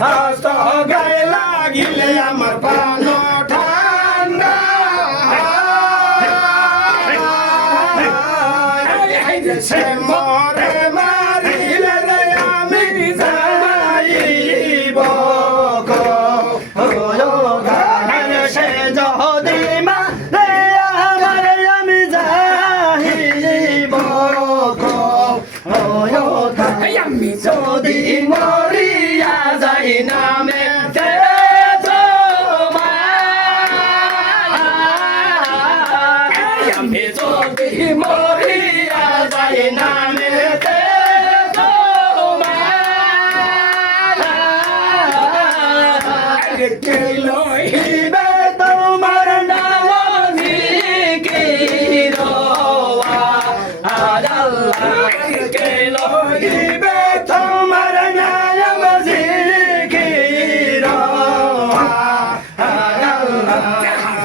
হস্ত গায়ে লাগিলে আমার প্রাণ ঠান্ডা সে মরে মারিলে রে আমি যাইব সে যদি মারে আমার আমি যাইব আমি যদি মরিয়া যাই নামে আমি যদি মরিয়া যাই নামে লইবে তোমার নাম কে লইবে তোমার নাম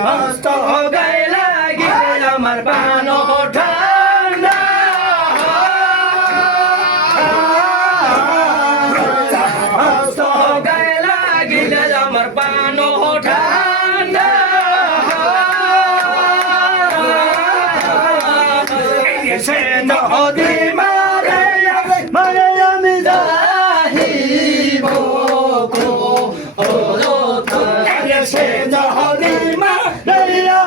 হস্ত গায়ে লাগিলে আমার প্রাণ ঠান্ডা হস্ত গায়ে লাগিলে আমার প্রাণ ঠান্ডা সে যদি মারে মারে আমি যাইব সে যদি মারে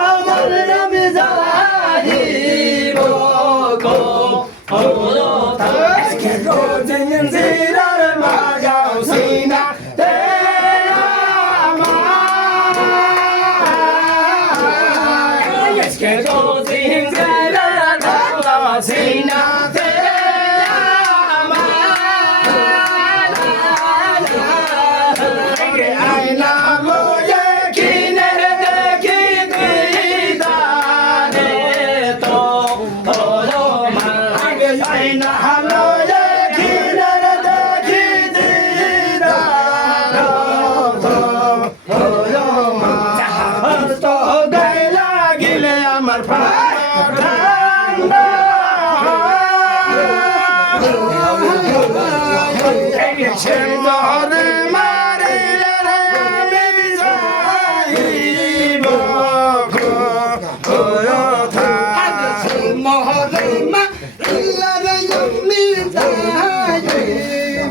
আমার আমি যাইব জিরার মাগাও সিনা আমার ঠান্ডা সে মরে মারিলে আমি যাইব মরে মারিলে আমি যাইব